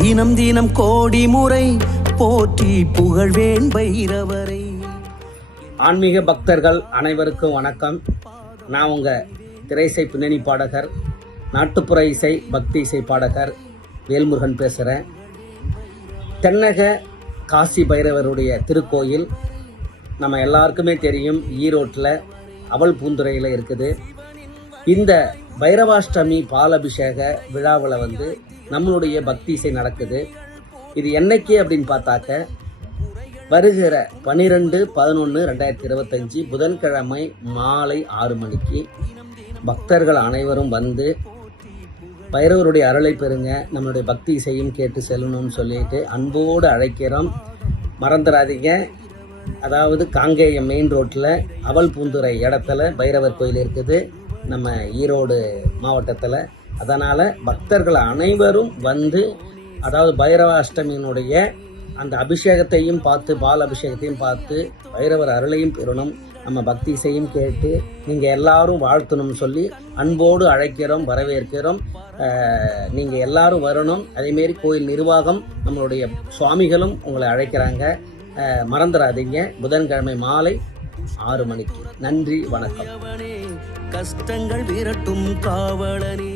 தினம் தினம் கோடி முறை போற்றி புகழ்வேன் பைரவரை. ஆன்மீக பக்தர்கள் அனைவருக்கும் வணக்கம். நான் உங்கள் திரையிசை பின்னணி பாடகர், நாட்டுப்புற இசை பக்தி இசை பாடகர் வேல்முருகன் பேசுகிறேன். தென்னக காசி பைரவருடைய திருக்கோயில் நம்ம எல்லாருக்குமே தெரியும், ஈரோட்டில் அவல் பூந்துறையில் இருக்குது. இந்த பைரவாஷ்டமி பாலபிஷேக விழாவில் நம்மளுடைய பக்தி இசை நடக்குது. இது என்னைக்கு அப்படின்னு பார்த்தாக்க, வருகிற 12/11/2025 புதன்கிழமை மாலை 6 மணிக்கு பக்தர்கள் அனைவரும் பைரவருடைய அருளை பெறுங்க, நம்மளுடைய பக்தி இசையும் கேட்டு செல்லணும்னு சொல்லிட்டு அன்போடு அழைக்கிறோம். மறந்துடாதீங்க. அதாவது காங்கேயம் மெயின் ரோட்டில் அவல் பூந்துறை இடத்துல பைரவர் கோயில் இருக்குது, நம்ம ஈரோடு மாவட்டத்தில். அதனால் பக்தர்கள் அனைவரும் அதாவது பைரவாஷ்டமியினுடைய அந்த அபிஷேகத்தையும் பார்த்து, பால் அபிஷேகத்தையும் பார்த்து பைரவர் அருளையும் பெறணும், நம்ம பக்தி இசையும் கேட்டு நீங்கள் எல்லாரும் வாழ்த்தணும்னு சொல்லி அன்போடு அழைக்கிறோம், வரவேற்கிறோம். நீங்கள் எல்லாரும் வரணும். அதேமாரி கோயில் நிர்வாகம், நம்மளுடைய சுவாமிகளும் உங்களை அழைக்கிறாங்க. மறந்துடாதீங்க, புதன்கிழமை மாலை 6 மணிக்கு. நன்றி, வணக்கம். கஷ்டங்கள் விரட்டும் காவலனே.